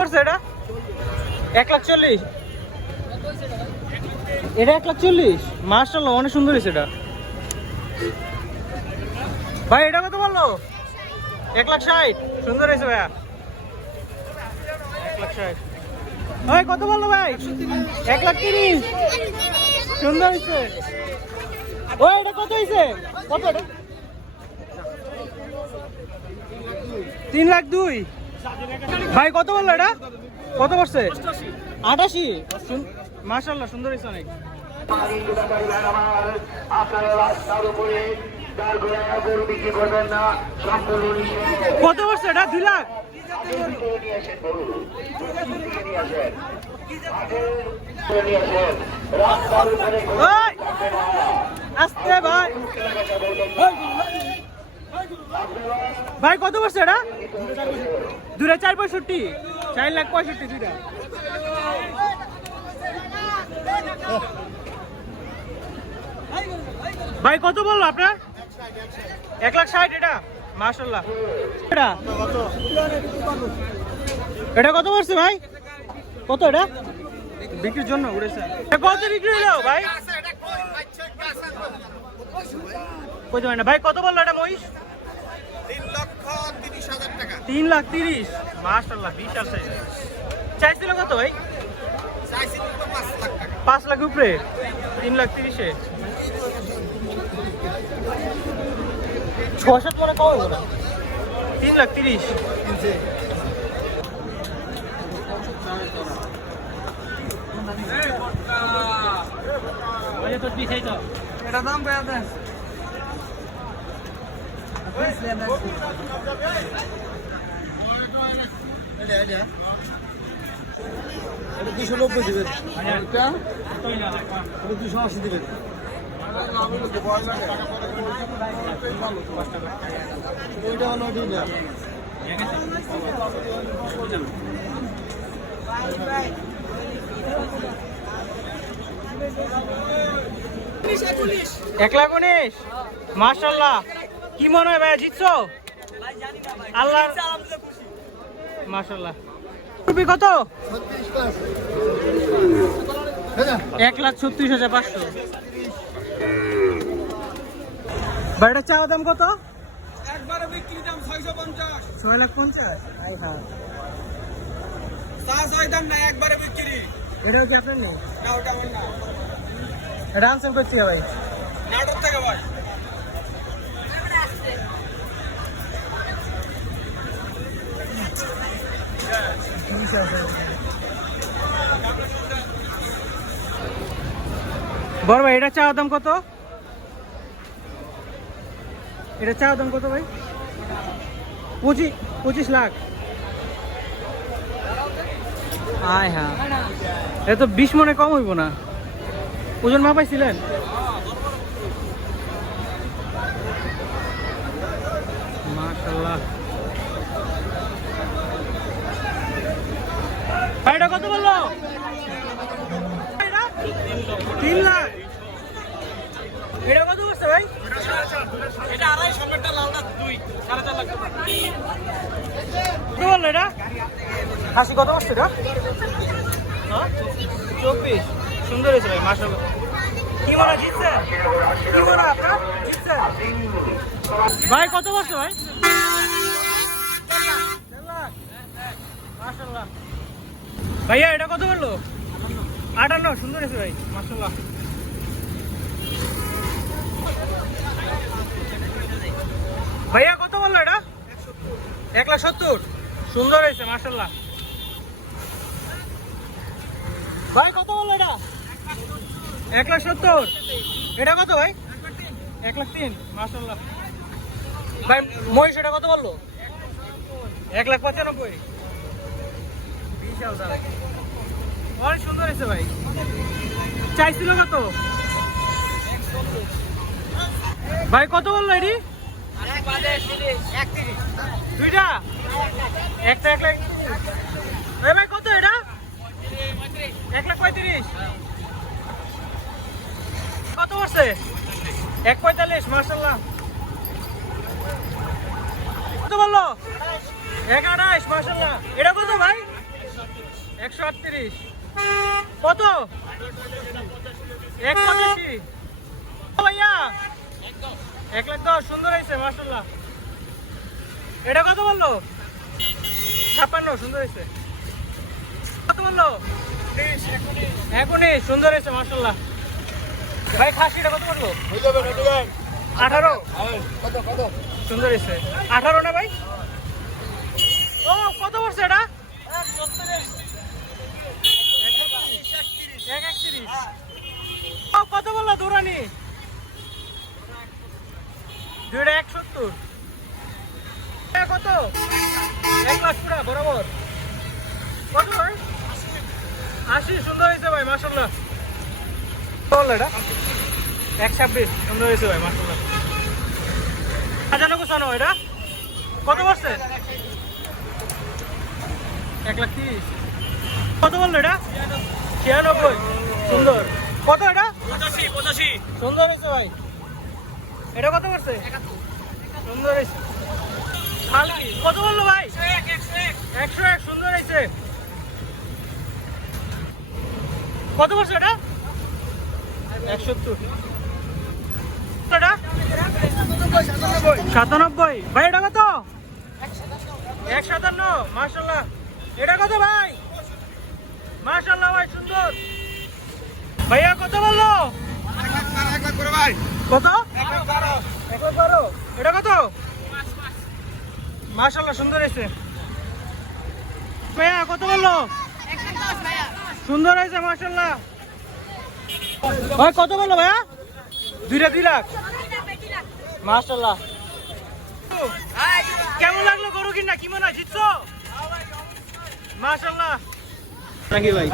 এটা 1,40,000 এটা 1,40,000 মাশাআল্লাহ অনেক সুন্দর হয়েছে এটা ভাই এটা কত বললো 1,60,000 সুন্দর হয়েছে ভাইয়া 1,60,000 ভাই কত বললো ভাই 1,30,000 সুন্দর হয়েছে ওই এটা কত হয়েছে কত এটা 3,02,000 ভাই কত বললো এটা কত পড়ছে 88 মাশাআল্লাহ সুন্দর হয়েছে অনেক কত পড়ছে এটা 2 লাখ আস্তে ভাই ভাই কত পড়ছে এটা 2,465 4,65,000 দুইটা ভাই কত বললো আপনার 1,60,000 এটা মাশাআল্লাহ এটা কত পড়ছে ভাই কত এটা বিক্রির জন্য উড়েছে কত বিক্রি হলো ভাই কত মানে ভাই কত বললো এটা মহিষ 3,30,000 টাকা 3,30,000 মাশাআল্লাহ বিশাল সাইজ চাইছিল কত ভাই চাইছিল তো 5 লাখ টাকা 5 লাখ উপরে 3,30,000 এ 6-7 মনে কম হবে না 3,30,000 এটা দাম কত আছে এটা 290 দিবেন এটা 280 দিবেন এটা হলো ডিনার এক লাখ 19 মাশাআল্লাহ কি মনে হয় ভাই জিতছো আল্লাহ মাশাআল্লাহ রুপি কত 1,36,500 ভাইটা চাওয়া দাম কত একবারে বিক্রি দাম 650 6,50,000 চা ছয় দাম না একবারে বিক্রি এটাও কি আপনার নেই না ওটা আমার না এটা আনসার করছি ভাই নাটক থেকে ভাই বড় ভাই এটা চাওয়া দাম কত এটা চাওয়া দাম কত ভাই 25 লাখ আয় হ্যাঁ এটা তো 20 মনে কম হইব না ওজন মাপাইছিলেন মাশাআল্লাহ ভাইটা কত বললো 3 লাখ এটা কত বলছে ভাই এটা 250 টাকা লালটা 2 4.5 লাখ কত বললো এটা খাসি কত বলছে এটা 24 সুন্দর হয়েছে ভাই মাশাআল্লাহ কি মনে জিতছে কি মনে আপনার জিতছে ভাই কত বলছে ভাই 4 লাখ মাশাআল্লাহ ভাইয়া এটা কত বললো 58 সুন্দর হয়েছে ভাই মাশাআল্লাহ ভাইয়া কত বললো এটা 1,70,000 সুন্দর হয়েছে মাশাআল্লাহ ভাই কত বললো এটা 1,70,000 এটা কত ভাই 1,03,000 মাশাআল্লাহ ভাই মহিষ এটা কত বললো 1,95,000 বিশাল দাম অনেক সুন্দর হয়েছে ভাই চাইছিল কত ভাই কত বললো এটি দুইটা একটা 1 লাখ ভাই কত এটা 1,35,000 কত পড়ছে 1,45,000 মাশাআল্লাহ কত বললো 1,28,000 মাশাআল্লাহ এটা কত ভাই 138 কত 185 ও ভাইয়া 110 সুন্দর হয়েছে মাশাআল্লাহ এটা কত বললো 56 সুন্দর হয়েছে কত বললো 19 সুন্দর হয়েছে মাশাআল্লাহ ভাই খাসিটা কত বললো 18 সুন্দর হয়েছে 18 না ভাই ও কত বলছে এটা 131 ও কত বললো দুরানি দুইটা 170 কত 1 লাখ পুরা বরাবর কত ভাই 80 সুন্দর হয়েছে ভাই মাশাআল্লাহ বল এটা 126 সুন্দর হয়েছে ভাই মাশাআল্লাহ হাজার কোসানো এটা কত বলছে 130 কত বললো এটা 96 সুন্দর কত এটা 85 সুন্দর হয়েছে ভাই এটা কত বলছে সুন্দর হয়েছে হালকি কত বললো ভাই 101 সুন্দর হয়েছে কত বলছে এটা 170 এটা 97 ভাই এটা কত 157 মাশাআল্লাহ এটা কত ভাই মাশাআল্লাহ ভাই সুন্দর ভাইয়া কত বললো কত 112 এটা কত মাশাআল্লাহ সুন্দর হয়েছে ভাইয়া কত বললো সুন্দর হয়েছে মাশাআল্লাহ ভাই কত বললো ভাইয়া 2 লাখ মাশাআল্লাহ কেমন লাগলো গরু কিনা কি মনে হয় জিতছো মাশাআল্লাহ নাকি ভাই